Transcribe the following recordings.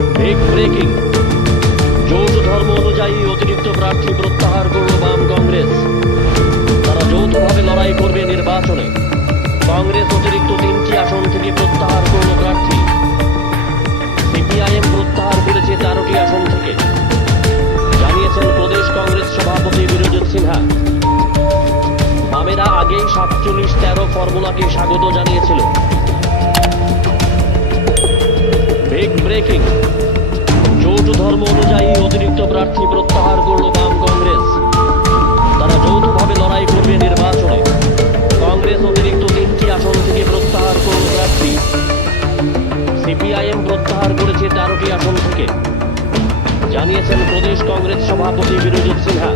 Big breaking, যৌথ ধর্ম অনুযায়ী অতিরিক্ত প্রার্থী প্রত্যাহার করল বাম কংগ্রেস। তারা যৌথভাবে লড়াই করবে নির্বাচনে। কংগ্রেস অতিরিক্ত 3টি আসন থেকে প্রত্যাহার করল প্রার্থী। সিপিআইএম প্রত্যাহার করেছে 13টি আসন থেকে, জানিয়েছেন প্রদেশ কংগ্রেস সভাপতি বীরজিৎ সিনহা। বামেরা আগেই 47-13 ফর্মুলাকে স্বাগত জানিয়েছিল। বিগ ব্রেকিং, যৌথ ধর্ম অনুযায়ী অতিরিক্ত প্রার্থী প্রত্যাহার করল বাম কংগ্রেস। তারা যৌথভাবে লড়াই করবে নির্বাচনে। কংগ্রেস অতিরিক্ত 3টি আসন থেকে প্রত্যাহার করল প্রার্থী। সিপিআইএম প্রত্যাহার করেছে 13টি আসন থেকে, জানিয়েছেন প্রদেশ কংগ্রেস সভাপতি বীরজিৎ সিনহা।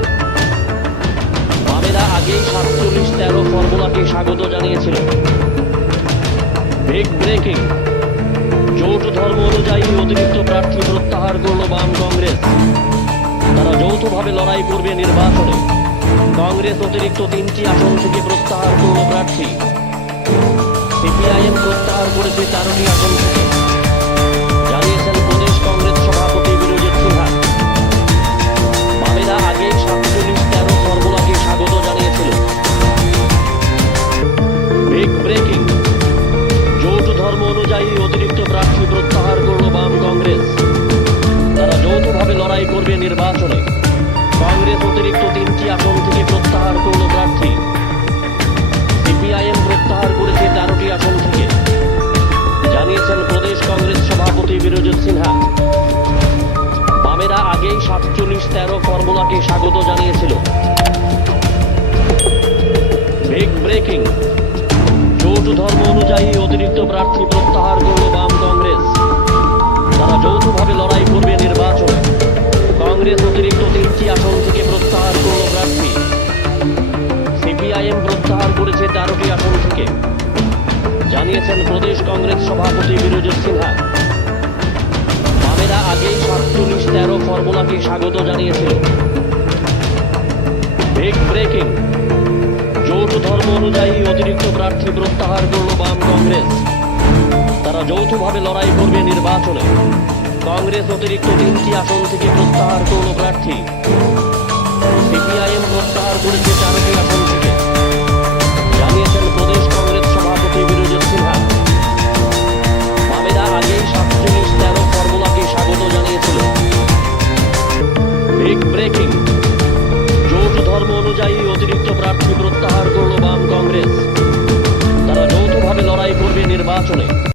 বামেরা আগেই 47-13 ফর্মুলাকে স্বাগত জানিয়েছিল। বিগ ব্রেকিং, যৌথ ধর্ম অনুযায়ী অতিরিক্ত প্রার্থী প্রত্যাহার করল বাম কংগ্রেস। তারা যৌথভাবে লড়াই করবে নির্বাচনে। কংগ্রেস অতিরিক্ত 3টি আসন থেকে প্রত্যাহার করল প্রার্থী। সিপিআইএম প্রত্যাহার করেছে 13টি আসন থেকে, জানিয়েছেন প্রদেশ কংগ্রেস সভাপতি বীরজিৎ সিনহা। বামেরা আগেই 47-13 ফর্মুলাকে স্বাগত জানিয়েছিল। বিগ ব্রেকিং, যৌথ ধর্ম অনুযায়ী অতিরিক্ত প্রার্থী প্রত্যাহার করল বাম কংগ্রেস। তারা যৌথভাবে লড়াই করবে নির্বাচনে। কংগ্রেস অতিরিক্ত 3টি আসন থেকে প্রত্যাহার করল প্রার্থী। সিপিআইএম প্রত্যাহার করেছে 13টি আসন থেকে, জানিয়েছেন প্রদেশ কংগ্রেস সভাপতি বীরজিৎ সিনহা। বামেরা আগেই 47-13 ফর্মুলাকে স্বাগত জানিয়েছিল। বিগ ব্রেকিং, যৌথ ধর্ম অনুযায়ী অতিরিক্ত প্রার্থী প্রত্যাহার করল বাম কংগ্রেস। তারা যৌথভাবে লড়াই করবে নির্বাচনে। কংগ্রেস অতিরিক্ত 3টি আসন থেকে প্রত্যাহার করল প্রার্থী। সিপিআইএম প্রত্যাহার করেছে 13টি আসন থেকে, জানিয়েছেন প্রদেশ কংগ্রেস সভাপতি বীরজিৎ সিনহা। বামেরা আগেই 47-13 ফর্মুলাকে স্বাগত জানিয়েছিল। বিগ ব্রেকিং, যৌথ ধর্ম অনুযায়ী অতিরিক্ত প্রার্থী প্রত্যাহার করল বাম কংগ্রেস। তারা যৌথভাবে লড়াই করবে নির্বাচনে। কংগ্রেস অতিরিক্ত 3টি আসন থেকে প্রত্যাহার করল প্রার্থী। সিপিআইএম প্রত্যাহার করেছে 13টি আসন